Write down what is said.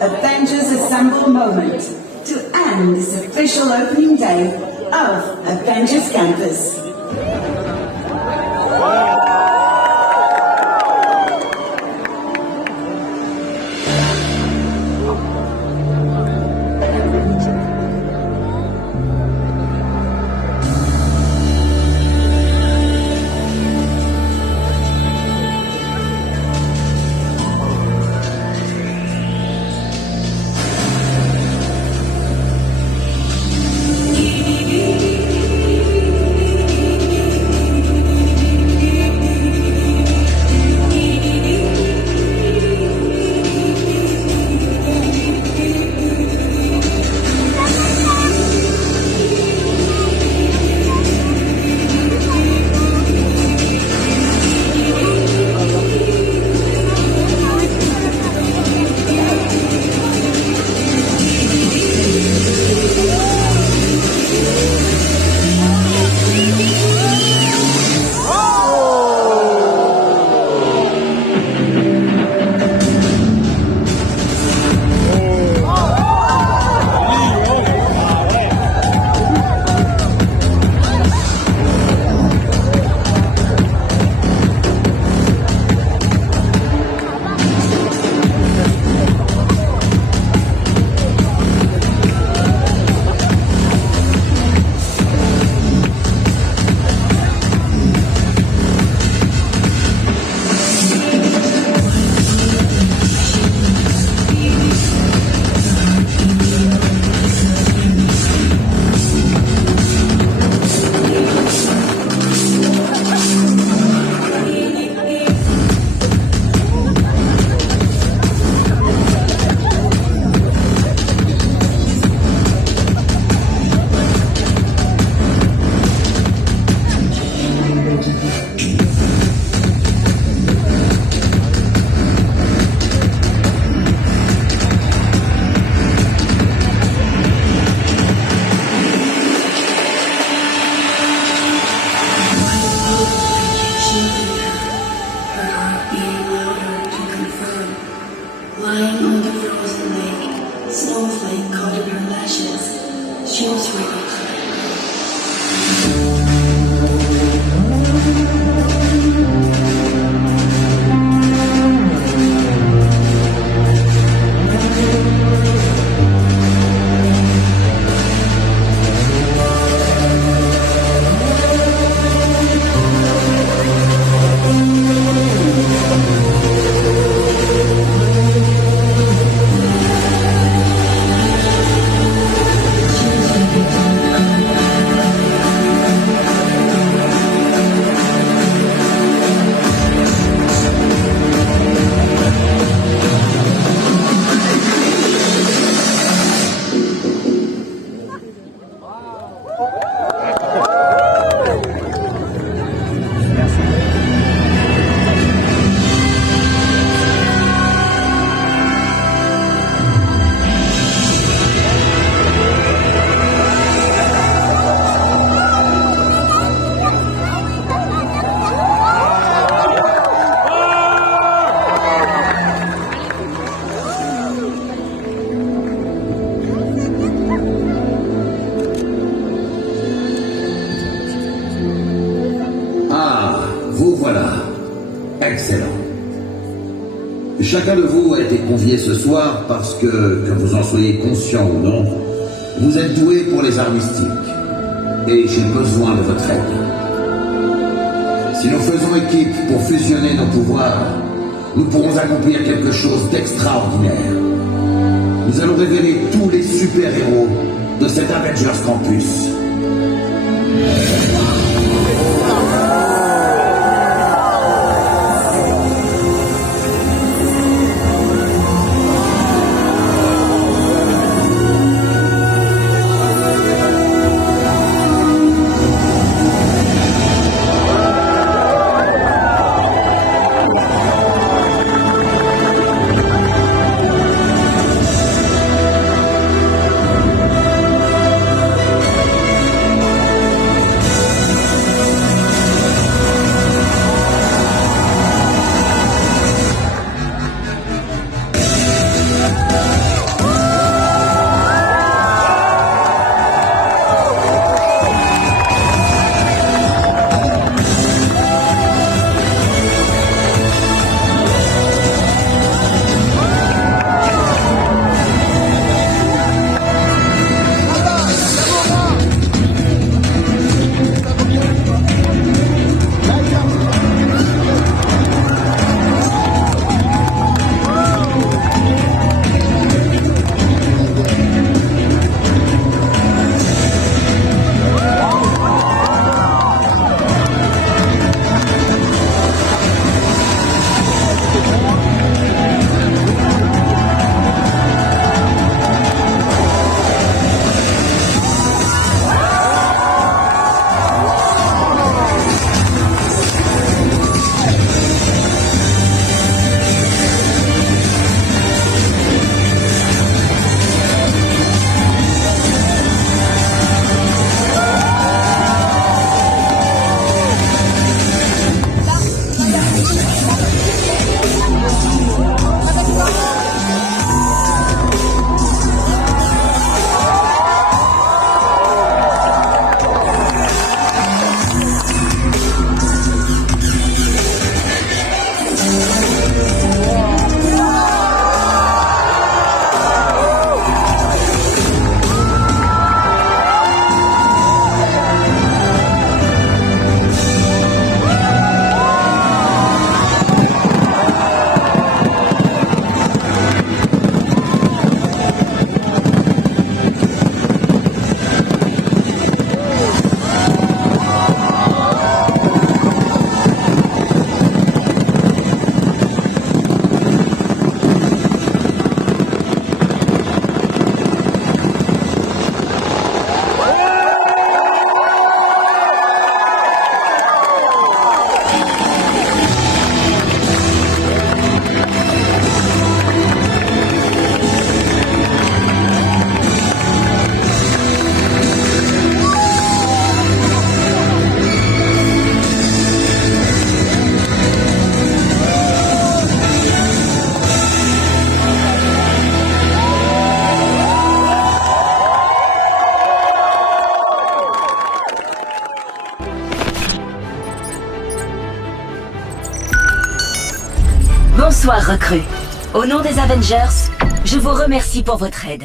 Avengers Assemble Moment to end this official opening day of Avengers Campus. Lying on the frozen lake, snowflake caught in her lashes. She was ready. Vous voilà. Excellent. Chacun de vous a été convié ce soir parce que vous en soyez conscient ou non, vous êtes doués pour les arts mystiques. Et j'ai besoin de votre aide. Si nous faisons équipe pour fusionner nos pouvoirs, nous pourrons accomplir quelque chose d'extraordinaire. Nous allons révéler tous les super-héros de cet Avengers Campus. Bonsoir, recrues. Au nom des Avengers, je vous remercie pour votre aide.